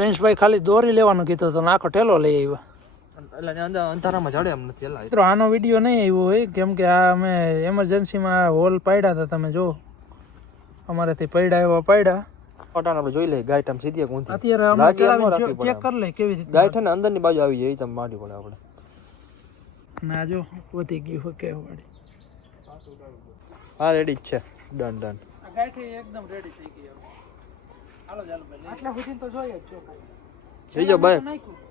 પ્રિન્સભાઈ ખાલી દોરી લેવાનું કીધું તો આખો ઠેલો લઈ આવ્યા. એટલે અંધારામાં જડે એમ નથી મિત્રો આનો વીડિયો નહીં આવ્યો હોય કેમ કે આ અમે એમરજન્સીમાં હોલ પાડ્યા હતા તમે જો. અમારેથી પડ્યા એવા પડ્યા. પટાણ આપણે જોઈ લઈએ ગાય આમ સીધી ઊંધી. અત્યારે અમે ચેક કરી લઈએ કેવી રીતે ગાય છે ને અંદરની બાજુ આવી જાય તમે માંડી પડે આપણે. ના જો વધી ગયું હોય કેવું વાળી હા રેડી જ છે. ડન ડન આ એકદમ રેડી થઈ ગઈ આટલા સુધી તો જોઈએ જ જોઈ જાઓ બાય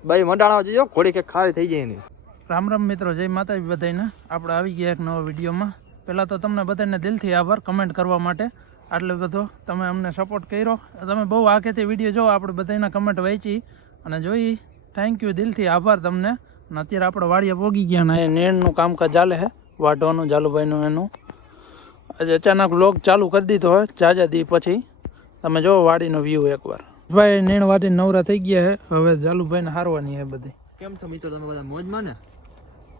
ભાઈ. મંડાણા જોજો ઘોડી કે ખારી થઈ જાય એની. રામ રામ મિત્રો જય માતાજી બધાને આપણે આવી ગયા એક નવા વિડીયોમાં. પહેલાં તો તમને બધાને દિલથી આભાર કમેન્ટ કરવા માટે. આટલો બધો તમે અમને સપોર્ટ કર્યો. તમે બહુ આખેથી વીડિયો જો આપણે બધાના કમેન્ટ વાંચી. અને જોઈ થેન્ક યુ દિલથી આભાર તમને. અને અત્યારે આપણે વાડિયા પોગી ગયા ને એ નેણનું કામકાજ ચાલે છે. વાઢવાનું જાલુભાઈનું એનું. આજે અચાનક લોક ચાલુ કરી દીધો હોય જાજા દી પછી. તમે જો વાડીનો વ્યૂ એકવાર. ભાઈ નેણ વાડી નવરા થઈ ગયા છે હવે જાલુભાઈને હારવાની છે બધી. કેમ છો મિત્રો? તમે બધા મોજમાં ને?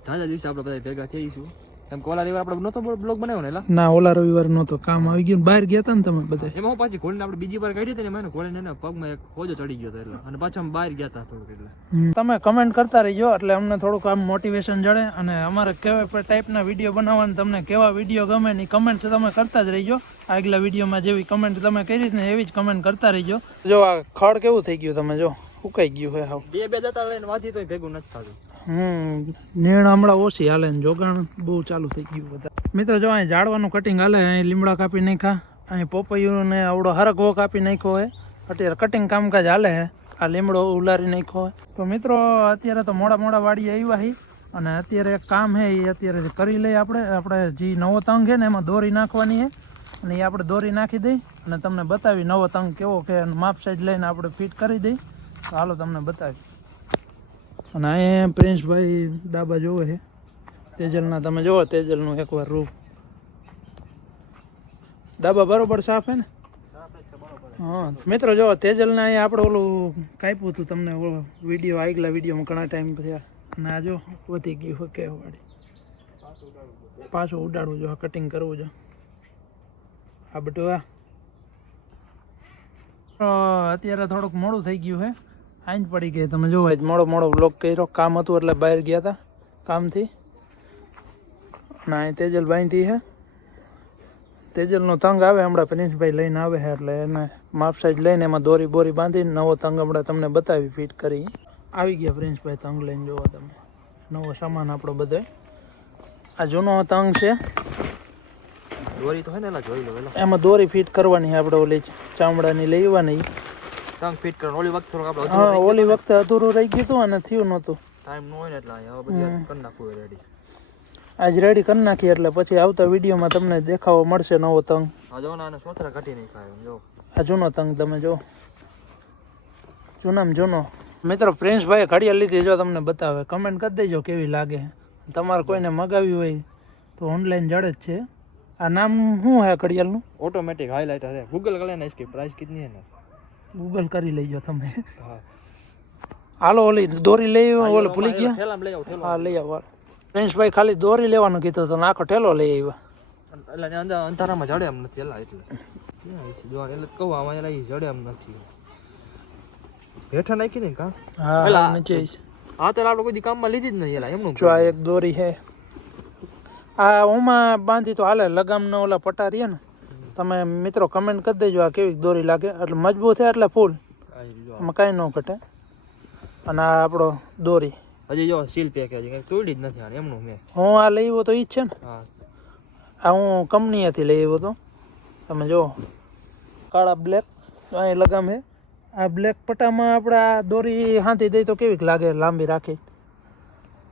તાજા દિવસે આપણે બધા ભેગા થઈશું. એમ કોલા રેવા આપણે નહોતો બ્લોગ બનાવ્યો ને ના ઓલા રવિવાર નહોતો કામ આવી ગયું બહાર ગયા હતા ને તમે બધા. એમાં પાછી ઘોડીને આપણે બીજી વાર કાઢી હતી ને મને ઘોડીને એને પગમાં એક હોજો ચડી ગયો હતો એટલે. અને પાછા બહાર ગયા હતા થોડુંક એટલે. તમે કમેન્ટ કરતા રહીજો એટલે અમને થોડુંક આમ મોટિવેશન જડે. અને અમારે કેવા ટાઈપના વીડિયો બનાવવાનું તમને કેવા વીડિયો ગમે ની કમેન્ટ તમે કરતા જ રહીજો. આગલા વિડીયોમાં જેવી કમેન્ટ તમે કરી ને એવી જ કમેન્ટ કરતા રહીજો. જો આ ખડ કેવું થઈ ગયું તમે જો? સુકાઈ ગયું હે હાવ બે બે જતા લઈને વાંધી તો ભેગું નથી થતું. હમ નેણ હમણાં ઓછી હાલે ને જોગાણ બહુ ચાલુ થઈ ગયું બધા. મિત્રો જો અહીં ઝાડવાનું કટિંગ હાલે અહીં લીમડા કાપી નાખ્યા અહીં પોપૈયું ને આવડો હરકવો કાપી નાખ્યો હોય. અત્યારે કટિંગ કામકાજ હાલે હે આ લીમડો ઉલારી નાખ્યો હોય. તો મિત્રો અત્યારે તો મોડા મોડા વાડીએ આવ્યા હી અને અત્યારે એક કામ છે એ અત્યારે કરી લઈએ આપણે આપણે જે નવો તંગ છે ને એમાં દોરી નાખવાની છે અને એ આપણે દોરી નાખી દઈ અને તમને બતાવી નવો તંગ કેવો કે માપ સાઈડ લઈને આપણે ફિટ કરી દઈ. હાલો તમને બતાવી. અને અહીંયા પ્રિન્સભાઈ ડાબા જોવે છે. તેજલના તમે જોવો, તેજલનું એકવાર રૂપ. ડાબા બરોબર સાફ હે ને? હા, મિત્રો જો તેજલને અહીંયા આપણે ઓલું કાપ્યું હતું તમને વીડિયો, આગલા વિડીયોમાં ઘણા ટાઈમ થયા. અને આ જો, વધી ગયું કે વાળી. પાછું ઉડાડવું જો કટિંગ કરવું જો. આ બટુઆ. અત્યારે થોડુંક મોડું થઈ ગયું છે આઈ જ પડી ગઈ. તમે જોવો આજ મોડો મોડો બ્લોક કર્યો. કામ હતું એટલે બહાર ગયા હતા કામથી. અને અહીં તેજલભાઈથી છે તેજલનો તંગ આવે હમણાં પ્રિન્સભાઈ લઈને આવે છે એટલે એને માપ સાઈજ લઈને એમાં દોરી બોરી બાંધીને નવો તંગ હમણાં તમને બતાવી ફિટ કરી. આવી ગયા પ્રિન્સભાઈ તંગ લઈને જોવો તમે. નવો સામાન આપણો બધો. આ જૂનો તંગ છે. દોરી તો હોય ને એલા જોઈ લો એમાં દોરી ફિટ કરવાની આપણે ઓલી ચામડાની લેવાની. તંગ ફિટ કરો ઓલી વખત થોડુંક આપણે હા ઓલી વખતે અધૂરું રહી ગયું હતું અને થયું નહોતું ટાઈમ ન હોય ને એટલે અહીંયા હવે બધી કરી નાખવું રેડી આજ રેડી કરી નાખી એટલે પછી આવતા વિડીયોમાં તમને દેખાવો મળશે નવો તંગ આ જો ને આને સોતરા કાઢી નહીં ખાય જો આ જૂનો તંગ તમે જો જૂનામાં જૂનો મિત્રો પ્રિન્સભાઈ ઘડિયાળ લીધી જો તમને બતાવે કમેન્ટ કરી દેજો કેવી લાગે તમારે કોઈને મગાવી હોય તો ઓનલાઈન જડે જ છે આ નામ શું હે ઘડિયાળનું ઓટોમેટિક હાઇલાઇટર है गूगल कर लेना इसकी प्राइस कितनी है ना ગૂગલ કરી લેજો તમે. હાલો ઓલી દોરી લઈ ઓલે ભૂલી ગયા? હા લઈ આવો પ્રિન્સભાઈ ખાલી દોરી લેવાનું કીધું તો આખો ઠેલો લઈ આવ્યા. એટલે અંધારામાં જડે એમ નથી એલા એટલે. એટલે કહું આમાં એ જડે એમ નથી. હેઠા નાખી દે કા? હા નીચે આ તો આપણે કોઈ કામમાં લીધી જ નહીં એલા એમનું જો આ એક દોરી છે. આ ઓમાં બાંધી તો હાલે લગામના ઓલા પટા રહ્યા ને. તમે મિત્રો કમેન્ટ કરી દેજો આ કેવી દોરી લાગે. એટલે મજબૂત છે એટલે ફૂલ આ ઈ જો. એમાં કાંઈ ન ઘટે. અને આ આપણો દોરી. હજી જો સીલ પેક તોડી જ નથી એમનું મેં. હું આ લઈ આવ્યો તો ઈ જ છે ને? આ હું કંપનીએથી લઈ આવ્યો તો. તમે જો કાળા બ્લેક અહીં લગામ. છે આ બ્લેક પટ્ટામાં આપણે આ દોરી હાંથી દઈ તો કેવીક લાગે લાંબી રાખી.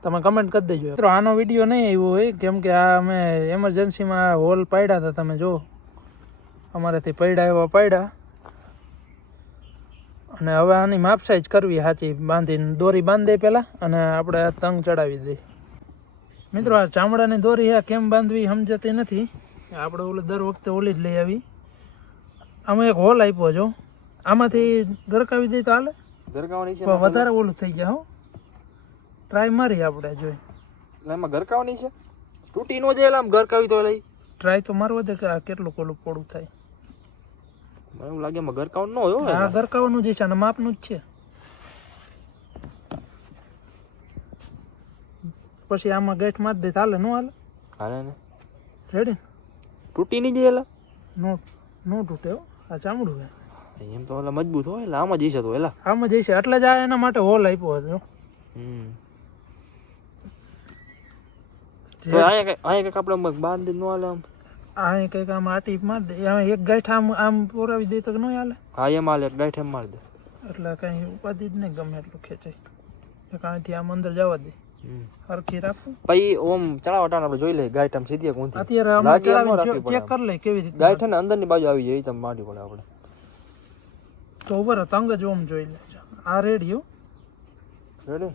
તમે કમેન્ટ કરી દેજો. મિત્રો આનો વીડિયો નહીં આવ્યો હોય કેમ કે આ અમે એમરજન્સીમાં હોલ પાડ્યા હતા તમે જો. અમારેથી પડ્યા એવા પડ્યા અને હવે આની માપ સાઈઝ કરવી સાચી બાંધીને દોરી બાંધી દે પહેલાં અને આપણે આ તંગ ચડાવી દઈએ મિત્રો આ ચામડાની દોરી આ કેમ બાંધવી સમજાતી નથી. આપણે ઓલું દર વખતે ઓલી જ લઈ આવી. આમાં એક હોલ આપ્યો જો. આમાંથી ગરકાવી દઈએ તો હાલે. ગરકાવાની વધારે ઓલું થઈ જાય હો. ટ્રાય મારી આપણે જોઈ. એમાં ગરકાવની છે? તૂટી નો જાય આમ ગરકાવી તો લઈ. ટ્રાય તો મારવો દે કે આ કેટલું કોલું પોડું થાય. મને એવું લાગે એમાં ગરકાવન નો હોય આ ગરકાવનું જે છે અને માપનું જ છે. પછી આમાં ગેટ મારી દે હાલે નો હાલે? હાલે ને. રેડી તૂટી નહીં જાય એલા નો નો તૂટે હો. આ ચામડું હે એમ તો એલા મજબૂત હોય એટલે આમાં જઈશે તો એલા. આમાં જઈશે એટલે જ આ એના માટે હોલ આપ્યો હતો હમ. તો અહીંયા કંઈક અહીંયા કંઈક આપણે બાંધી ન હાલે આમ? આ કંઈક આમ આટી માર દે. આમાં એક ગાંઠ આમ આમ પોરાવી દે તો ન હાલે? હા એમ હાલે ગાંઠ એમ માર દે. એટલે કઈ ઉપાધિ જ નહીં ગમે એટલું ખેંચાય. કાંઈથી આમ અંદર જવા દે. હરખી રાખવું પછી ઓમ ચડાવટાને આપણે જોઈ લઈએ સીધી ઊંધી. અત્યારે ચેક કરી લઈ કેવી રીતે ગાંઠ ને અંદરની બાજુ આવી જાય તમે માટી પડે આપણે. તો ઉપર તંગ જ ઓમ જોઈ લે આ રેડિયો રેડી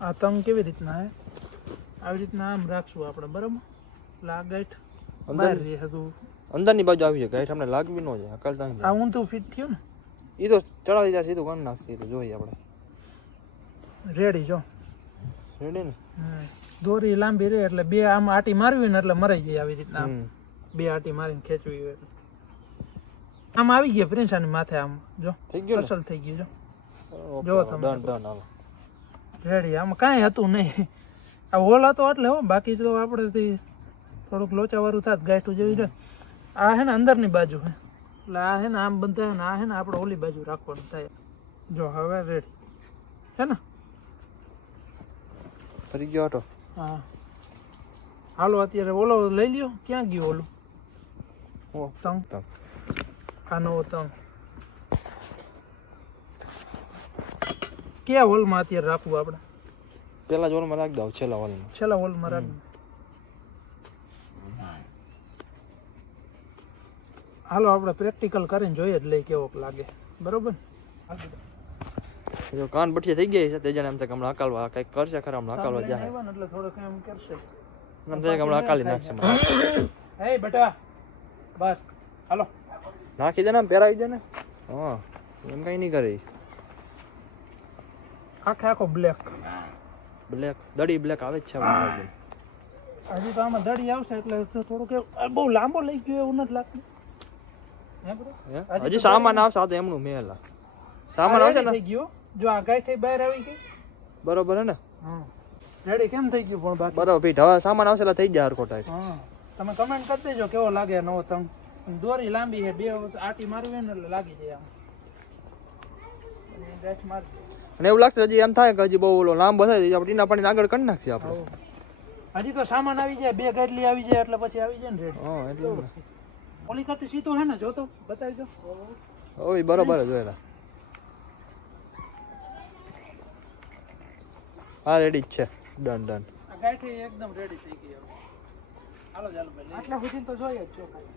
આ તંગ કેવી રીતના હે? આવી રીતના આમ રાખશું આપણે બરાબર? એટલે આ ગાંઠ અંદર રે હતું અંદરની બાજુ આવી જાય ગાઈઠ અમને લાગવી ન જાય અકલ ત્યાં આ તો ફિટ થયું ને? એ તો ચડાવી જાય સીધું કરી નાખશે એ તો જોઈએ આપણે. રેડી જો. રેડી ને? દોરી લાંબી રહે એટલે બે આમ આટી મારવી ને એટલે મરાઈ જાય આવી રીતના. બે આટી મારીને ખેંચવી હોય આમ આવી ગયા પ્રિન્સાની માથે આમ જો. થઈ ગયું અસલ થઈ ગયું જો. જો તમે. ડન ડન હાલો. રેડી આમાં કાંઈ હતું નહીં. આ હોલ હતો એટલે હો બાકી તો આપણેથી થોડુંક લોચાવાળું થાત ગાંઠું જેવી છે. આ હે ને અંદરની બાજુ હે. એટલે આ હે ને આમ બંધાય ને આ હે ને આપણે ઓલી બાજુ રાખવાનું થાય. જો હવે રેડી હે ને? ફરી ગયો આટો હા. હાલો અત્યારે ઓલો લઈ લ્યો. ક્યાં ગયો ઓલું? ઓ, તંગ. તંગ. આ નવો તંગ. કયા હોલમાં અત્યારે રાખવું આપણે પેલા હોલમાં રાખી દઉં છેલ્લા હોલમાં. છેલ્લા હોલમાં રાખવું હાલો આપણે પ્રેક્ટિકલ કરીને જોઈએ જ લઈ કેવોક લાગે. બરોબર? જો કાન બઠિયા થઈ ગયા છે તેજાને એમ થાય હમણાં અકાલવા કંઈક કરશે ખરા હમણાં અકાલવા જાય એટલે થોડોક એમ કરશે. એમ થાય હમણાં અકાલી નાખશે હમણાં. બેટા બસ. હાલો. નાખી દે ને પહેરાવી દે ને. હા એમ કઈ નહીં કરે. આખે આખો બ્લેક બ્લેક દડી બ્લેક આવે જ છે હજી તો આમાં દડી આવશે એટલે થોડુંક બહુ લાંબો લઈ ગયો એવું નથી લાગતું? હજી સામાન આવશે આ તો એમનું મેલા. સામાન આવશે ને? ગયો જો આ થઈ બહાર આવી ગઈ. બરોબર હે ને? રેડી કેમ થઈ ગયું પણ બાકી? બરોબર ભીટ હવે સામાન આવશે એટલે થઈ જાય હરખો ટાઈટ. તમે કમેન્ટ કરી દેજો કેવો લાગે નવો તમ દોરી લાંબી છે બે આટી મારવી ને એટલે લાગી જાય આમ. અને એવું લાગશે હજી એમ થાય કે હજી બહુ ઓલો લાંબો થાય આપણે ટીના પાણી આગળ કરી નાખીએ આપણે. હજી તો સામાન આવી જાય બે ગાડલી આવી જાય એટલે પછી આવી જાય ને રેડી. હા એટલે ને. ઓલી કરતી સીધો હે ને જોતો બતાવી દો ઓય બરોબર જ જોયેલા હા રેડી જ છે. ડન ડન આ ગાંઠી એકદમ રેડી થઈ ગઈ હાલો ચાલો ભાઈ આટલા સુધી તો જોઈએ જ છો ખાલી.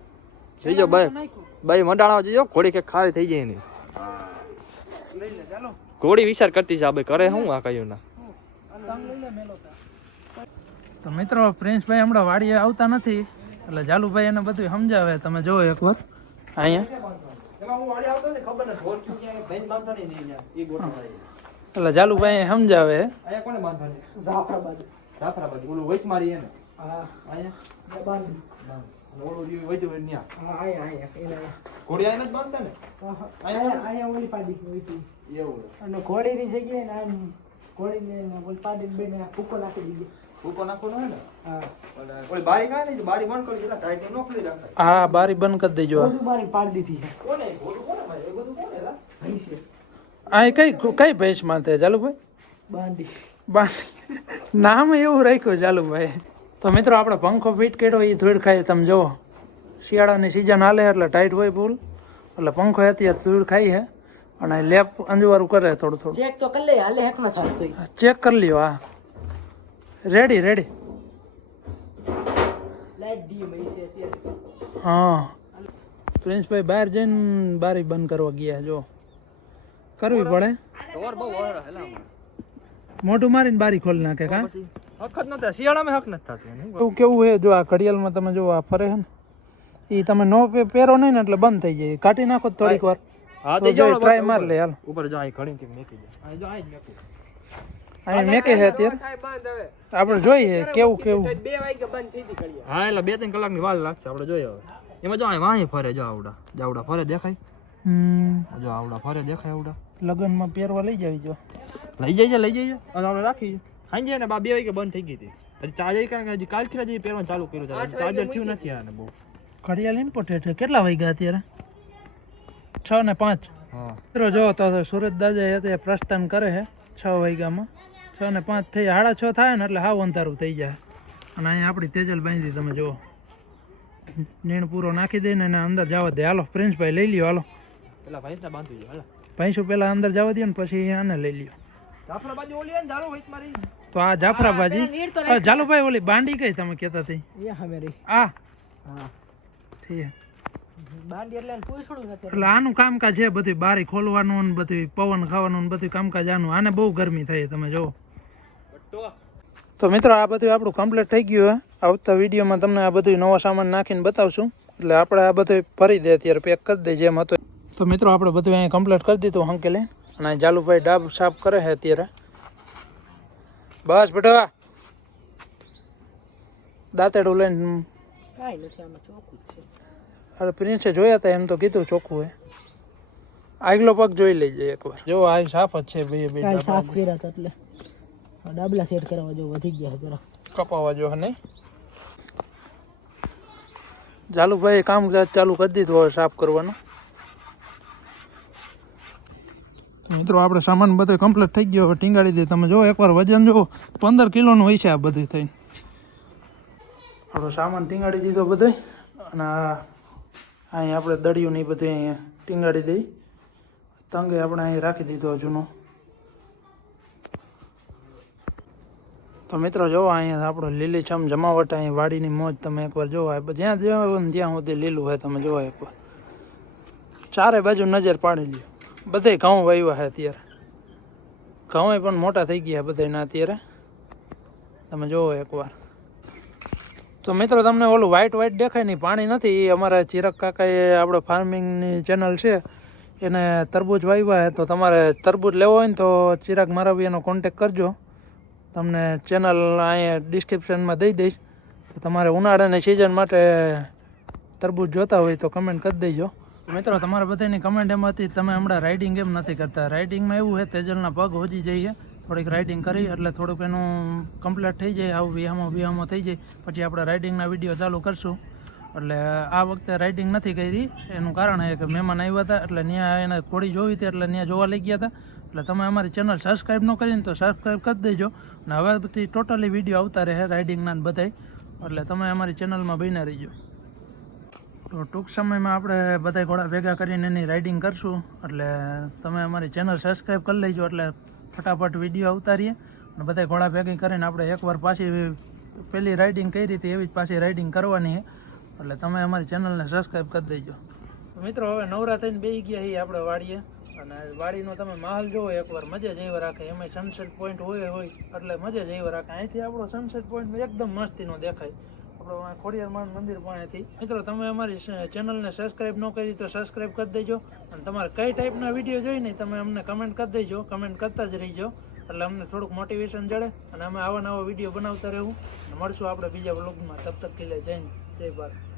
જોઈ જાઓ બાય નાખ્યું. બાઈ મંડાણા જજો ઘોડી કે ખારી થઈ જાય એની. લઈ લે ચાલો. ઘોડી વિચાર કરતી છે આ ભાઈ કરે શું આ કયું ના? તંગ લઈ લે મેલો તો મિત્રો પ્રિન્સભાઈ હમણાં વાડીએ આવતા નથી. એટલે જાલુભાઈ એને બધું સમજાવે તમે જોવો એકવાર અહીંયા? એટલે જાલુભાઈ સમજાવે ઘોડીની જગ્યાએ ને આમ ઘોડીને ઓલી પાડીને બેને ફૂકો નાખી દીધી. હા. બારી બંધ કરી દેલા ટાઈટ નો ખુલી રાખતા. હા બારી બંધ કરી દેજો ભાઈ? અહીં કઈ કઈ ભેંસ માથે? જાલુભાઈ? નામ એવું રાખ્યું જાલુભાઈ. તો મિત્રો આપણે પંખો ફિટ કર્યો એ ધૂળ ખાય તમે જુઓ. શિયાળાની સિઝન હાલે એટલે ટાઈટ હોય ભૂલ એટલે પંખો અત્યારે ધૂળ ખાઈ હે અને લેપ અંજવારું કરે થોડું થોડું. ચેક તો કરી લે હાલે હેક ન થાય ચેક કરી લ્યો હા. રેડી રેડી હા. પ્રિન્સભાઈ બહાર જઈને બારી બંધ કરવા ગયા જો. કરવી પડે. મોઢું મારીને બારી ખોલી નાખે કા? હક નતા શિયાળામાં હક નથી થતું એવું કેવું હે જો આ ઘડિયાળમાં તમે જો આ ફરે છે ને એ તમે નો પહેરો નહીં ને એટલે બંધ થઈ જાય. કાઢી નાખો થોડીક વાર. હા તો ટ્રાય માર લે હાલ. ઉપર જો અહીં ઘડીને કંઈક મેકી દે અહીં જો અહીં જ મેકી અહીં મેકે છે અત્યારે આપણે જોઈએ કેવું કેવું. બે વાગે બંધ થઈ હતી ઘડિયાળ હા એટલે બે ત્રણ કલાકની વાર લાગશે આપણે જોઈએ હવે. એમાં જો અહીં વાહી ફરે જો આવડા. જો આવડા ફરે દેખાય. હમ. જો આવડા ફરે દેખાય આવડા. લગ્નમાં પહેરવા લઈ જાવી જો. લઈ જઈએ લઈ જઈએ. અને આપણે રાખી. સાંજે ને બા બે વાગે બંધ થઈ ગઈ હતી. હજી ચાર્જર કારણ કે હજી કાલથી હજી પહેરવાનું ચાલુ કર્યું છે. હજી ચાર્જર થયું નથી આને બહુ. ઘડિયાળ ઇમ્પોર્ટેડ છે. કેટલા વાગ્યા અત્યારે? છ ને પાંચ. હા. મિત્રો જો તો સુરત દાદા અત્યારે પ્રસ્થાન કરે છે છ વાગ્યામાં. છ ને પાંચ થઈ સાડા છ થાય ને એટલે હાવ અંધારું થઈ જાય. અને અહીંયા આપણી તેજલ બાંધી તમે જુઓ. નીણ પૂરો નાખી દઈને એને અંદર જવા દે. હાલો પ્રિન્સભાઈ લઈ લ્યો હાલો. પેલા ભાઈ બાંધી હાલો. પૈસું પહેલાં અંદર જવા દે ને પછી આને લઈ લ્યો. તો આ જાફરાબાજી? જાલુભાઈ ઓલી બાંડી કઈ તમે કેતા હતી આ. હા. એટલે આનું કામકાજ છે બધું બારી ખોલવાનું ને બધું પવન ખાવાનું ને બધું કામકાજ આનું. આને બહુ ગરમી થાય તમે જુઓ. તો? મિત્રો આ બધું આપણું કમ્પ્લીટ થઈ ગયું હે. આવતા વિડીયોમાં તમને આ બધું નવો સામાન નાખીને બતાવશું. એટલે આપણે આ બધું ફરી દે અત્યારે પેક કરી દે જેમ હતું. તો મિત્રો આપણે બધું અહીંયા કમ્પ્લીટ કરી દીધું હંકેલે. અને અહીં જાલુભાઈ ડાબ સાફ કરે છે અત્યારે. બસ ભટવા દાંતેડું લઈને કાંઈ નથી આમાં ચોખ્ખું જ છે. અરે પ્રિન્સે જોયા હતા એમ તો કીધું ચોખ્ખું હે. આગલો પગ જોઈ લેજે એકવાર. જો આ સાફ જ છે બે સાફ કર્યા એટલે. ડાબલા સેટ કરવા જો વધી ગયા જરા. કપાવા જો ચાલુ ભાઈ કામ ચાલુ કરી દીધું હવે સાફ કરવાનું. મિત્રો, આપણે સામાન બધો કમ્પ્લીટ થઈ ગયો. હવે ટીંગાડી દે તમે જો એકવાર વજન જો પંદર કિલોનું હોય છે આ બધું થઈને. આપણો સામાન ટીંગાડી દીધો બધો અને અહીં આપણે દળિયું ને બધું અહીંયા ટીંગાડી દઈ. તંગે આપણે અહીં રાખી દીધો જૂનો. તો મિત્રો જોવો, અહીંયા આપણો લીલીછમ જમાવટ, અહીં વાડીની મોજ તમે એકવાર જોવો. આ જ્યાં જોવો ત્યાં સુધી લીલું હોય તમે જોવો એકવાર. ચારે બાજુ નજર પાડી લ્યો. બધે ઘઉં વાવ્યા છે અત્યારે. ઘઉં પણ મોટા થઈ ગયા બધાના અત્યારે. તમે જોવો એકવાર. તો મિત્રો, તમને ઓલું વ્હાઇટ વ્હાઇટ દેખાય નહીં, પાણી નથી. એ અમારા ચિરક કાકાએ આપણે ફાર્મિંગની ચેનલ છે. એને તરબૂજ વાવ્યા છે. તો તમારે તરબૂજ લેવો હોય ને તો ચિરાગ એનો કોન્ટેક કરજો. તમને ચેનલ અહીંયા ડિસ્ક્રિપ્શનમાં દઈ દઈશ. તમારે ઉનાળાની સિઝન માટે તરબૂચ જોતા હોય તો કમેન્ટ કરી દેજો. મિત્રો, તમારા બધાની કમેન્ટ એમ હતી, તમે હમણાં રાઇડિંગ એમ નથી કરતા. રાઇડિંગમાં એવું છે, તેજલના પગ હોજી જઈએ થોડીક રાઇડિંગ કરી, એટલે થોડુંક એનું કમ્પ્લીટ થઈ જાય, આવું વિહામો વિહામો થઈ જાય. પછી આપણે રાઇડિંગના વીડિયો ચાલુ કરશું. એટલે આ વખતે રાઇડિંગ નથી કરી. એનું કારણ છે કે મહેમાન આવ્યા હતા, એટલે ત્યાં એને કોળી જોવી હતી, એટલે ત્યાં જોવા લઈ ગયા હતા. એટલે તમે અમારી ચેનલ સબસ્ક્રાઈબ ન કરીને તો સબસ્ક્રાઈબ કરી દેજો. અને હવે બધી ટોટલી વીડિયો આવતા રહે રાઇડિંગના બધાય. એટલે તમે અમારી ચેનલમાં બન્યા રહીજો. તો ટૂંક સમયમાં આપણે બધા ઘોડા ભેગા કરીને એની રાઇડિંગ કરશું. એટલે તમે અમારી ચેનલ સબસ્ક્રાઈબ કરી લેજો. એટલે ફટાફટ વીડિયો ઉતારીએ અને બધા ઘોડા ભેગી કરીને આપણે એકવાર પાછી પેલી રાઇડિંગ કઈ રીતે, એવી જ પાછી રાઇડિંગ કરવાની છે. એટલે તમે અમારી ચેનલને સબસ્ક્રાઈબ કરી દેજો. મિત્રો, હવે નવરા થઈને બેસી ગયા છીએ આપણે વાડીએ. અને વાડીનો તમે માહોલ જોવો, એકવાર મજા જ રાખે. એમાં સનસેટ પોઈન્ટ હોય હોય, એટલે મજા જ એવા રાખે. અહીંથી આપણો સનસેટ પોઈન્ટ એકદમ મસ્તીનો દેખાય. આપણો ખોડિયાર ખોડિયારમાનું મંદિર પાસેથી મિત્રો, તમે અમારી ચેનલને સબસ્ક્રાઈબ ન કરી તો સબસ્ક્રાઈબ કરી દેજો. અને તમારે કઈ ટાઈપના વીડિયો જોઈ ને તમે અમને કમેન્ટ કરી દેજો. કમેન્ટ કરતા જ રહીજો. એટલે અમને થોડુંક મોટિવેશન જડે અને અમે આવા નવા વીડિયો બનાવતા રહેવું. અને મળશું આપણે બીજા બ્લોગમાં તબ તક કે જય જય ભારત.